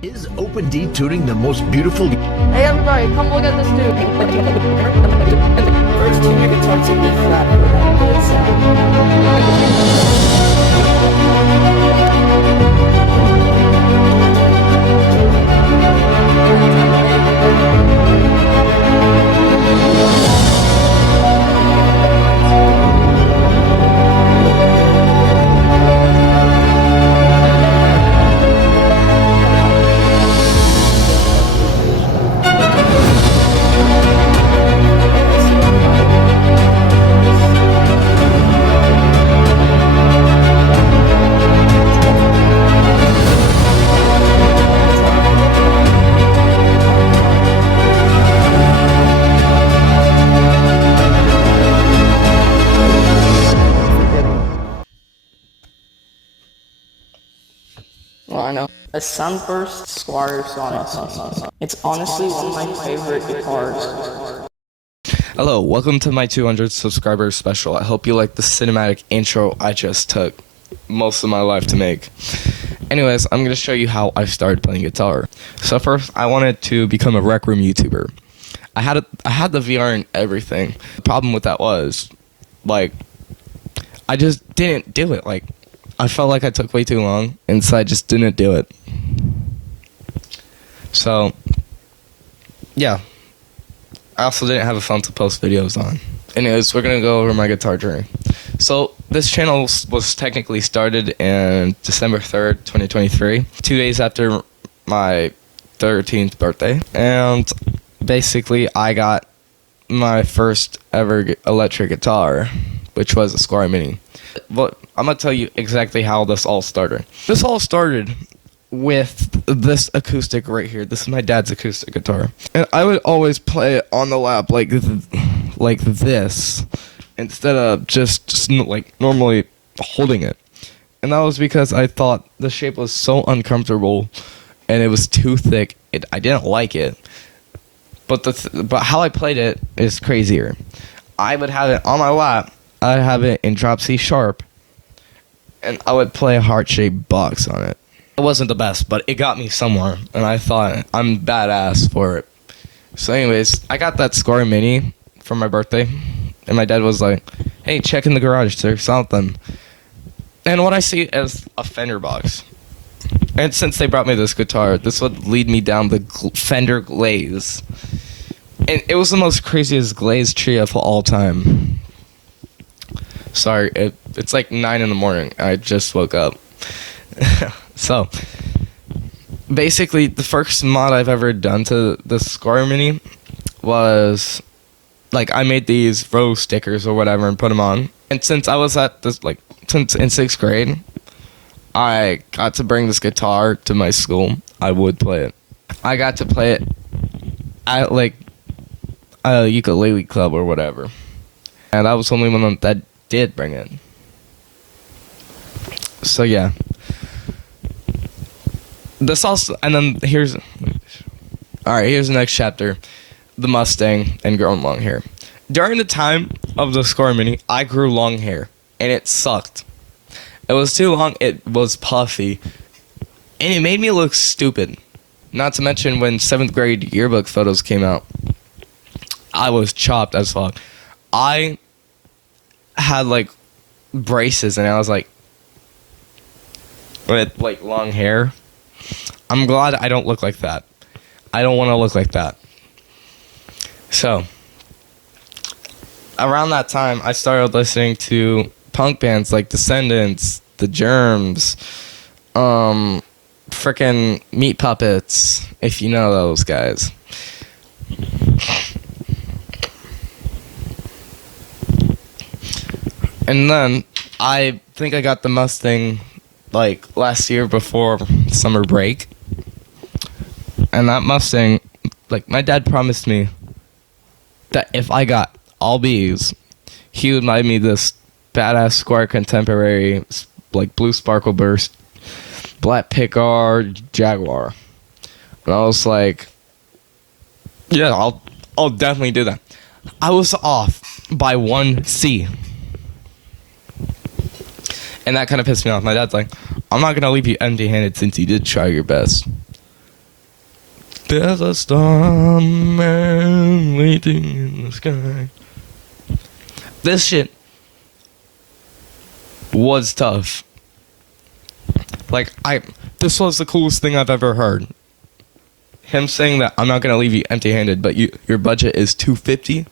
Is Open D tuning the most beautiful? Hey everybody, come look at this dude. First tune your guitar to E flat for that good Well, I know. A Sunburst Squire Sonic. It's honestly one of my favorite guitars. Hello, welcome to my 200 subscribers special. I hope you like the cinematic intro I just took most of my life to make. Anyways, I'm going to show you how I started playing guitar. So first, I wanted to become a Rec Room YouTuber. I had the VR and everything. The problem with that was, like, I just didn't do it. Like, I felt like I took way too long, and so I just didn't do it. So, yeah. I also didn't have a phone to post videos on. Anyways, we're going to go over my guitar journey. So, this channel was technically started in December 3rd, 2023, 2 days after my 13th birthday. And basically, I got my first ever electric guitar, which was a Squire Mini. But I'm going to tell you exactly how this all started. This all started with this acoustic right here. This is my dad's acoustic guitar. And I would always play it on the lap like this instead of just like normally holding it. And that was because I thought the shape was so uncomfortable and it was too thick. I didn't like it. But but how I played it is crazier. I would have it on my lap. I'd have it in drop C sharp, and I would play a heart-shaped box on it. It wasn't the best, but it got me somewhere, and I thought I'm badass for it. So anyways, I got that Squire Mini for my birthday, and my dad was like, hey, check in the garage, there's something. And what I see is a Fender box. And since they brought me this guitar, this would lead me down the Fender glaze. And it was the most craziest glaze tree of all time. Sorry, it's like 9 in the morning. I just woke up. So, basically, the first mod I've ever done to the Squire Mini was, like, I made these rose stickers or whatever and put them on. And since I was at this, like, since in 6th grade, I got to bring this guitar to my school. I would play it. I got to play it at, like, a ukulele club or whatever. And I was the only one that did bring it. So yeah. This also, and then here's the next chapter, the Mustang and growing long hair. During the time of the Squire Mini, I grew long hair, and it sucked. It was too long, it was puffy, and it made me look stupid. Not to mention when 7th grade yearbook photos came out, I was chopped as fuck. I had like braces and I was like with like long hair. I'm glad I don't look like that. I don't want to look like that. So around that time I started listening to punk bands like Descendants, The Germs, frickin' Meat Puppets, if you know those guys. And then, I think I got the Mustang, like, last year before summer break. And that Mustang, like, my dad promised me that if I got all B's, he would buy me this badass Squire Contemporary, like, Blue Sparkle Burst, Black Pickard Jaguar. And I was like, yeah, I'll definitely do that. I was off by 1C. And that kind of pissed me off. My dad's like, I'm not going to leave you empty-handed since you did try your best. There's a storm waiting in the sky. This shit was tough. Like, this was the coolest thing I've ever heard. Him saying that I'm not gonna leave you empty-handed, but your budget is $250,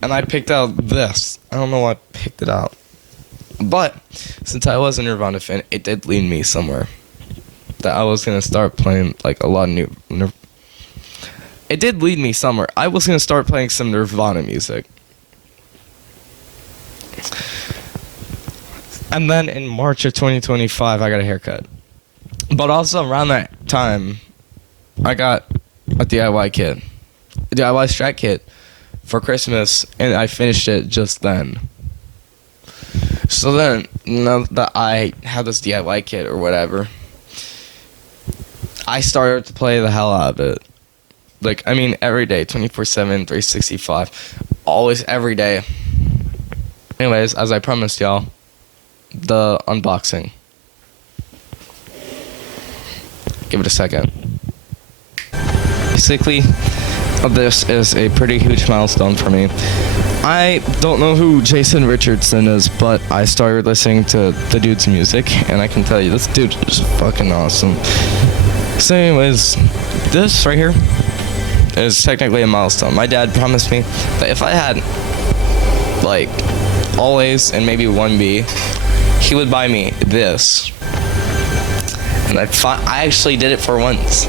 and I picked out this. I don't know why I picked it out, but since I was a Nirvana fan, it did lead me somewhere. That I was gonna start playing like a lot of It did lead me somewhere. I was gonna start playing some Nirvana music. And then in March of 2025, I got a haircut. But also around that time, I got a DIY kit. A DIY Strat kit for Christmas, and I finished it just then. So then, now that I had this DIY kit or whatever, I started to play the hell out of it. Like, I mean, every day, 24/7, 365. Always, every day. Anyways, as I promised y'all, the unboxing. Give it a second. Basically, this is a pretty huge milestone for me. I don't know who Jason Richardson is, but I started listening to the dude's music, and I can tell you, this dude is fucking awesome. So anyways, this right here is technically a milestone. My dad promised me that if I had, like, all A's and maybe 1B, he would buy me this. And I actually did it for once.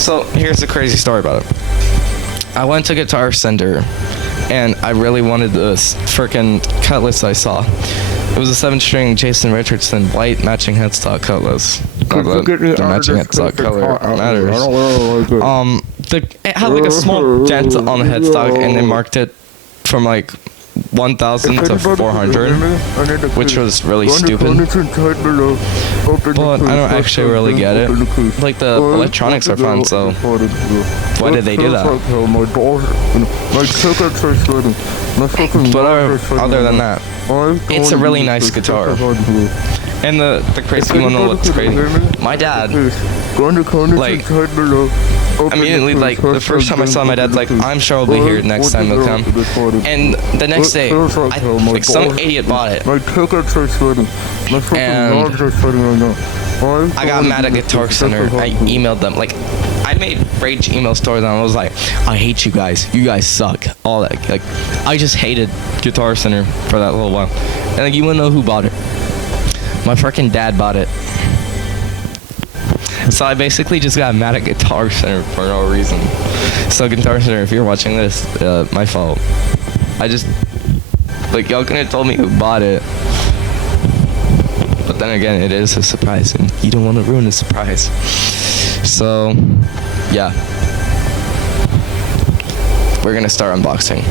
So here's the crazy story about it. I went to Guitar Center, and I really wanted this frickin' cutlass I saw. It was a 7-string Jason Richardson white matching headstock cutlass. The matching headstock color matters. It had like a small dent on the headstock, and they marked it from like 1,000 to 400, which was really stupid. But I don't actually really get it. Like, the electronics are fun, so why did they do that? But other than that, it's a really nice guitar. And the crazy one looks crazy. My dad, like, immediately, like, the first time I saw my dad's like, I'm sure I'll be here next time he'll come. And the next day, like, some idiot bought it. And I got mad at Guitar Center. I emailed them. Like, I made rage emails towards them. I was like, I hate you guys. You guys suck. All that. Like, I just hated Guitar Center for that little while. And, like, you wanna know who bought it? My freaking dad bought it. So I basically just got mad at Guitar Center for no reason. So Guitar Center, if you're watching this, my fault. I just, like, y'all couldn't have told me who bought it. But then again, it is a surprise, and you don't want to ruin the surprise. So, yeah. We're gonna start unboxing.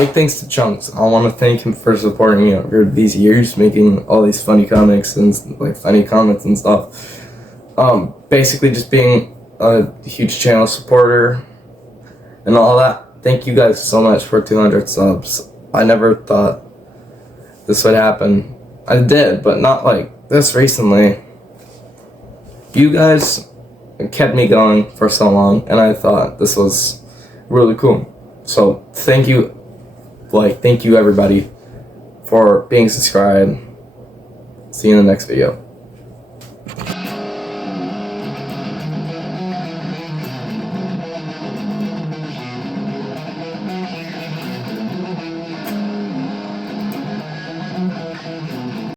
Big thanks to Chunks. I want to thank him for supporting me over these years, making all these funny comics and like funny comments and stuff. Basically just being a huge channel supporter and all that. Thank you guys so much for 200 subs. I never thought this would happen. I did, but not like this recently. You guys kept me going for so long, and I thought this was really cool. So thank you everybody for being subscribed. See you in the next video.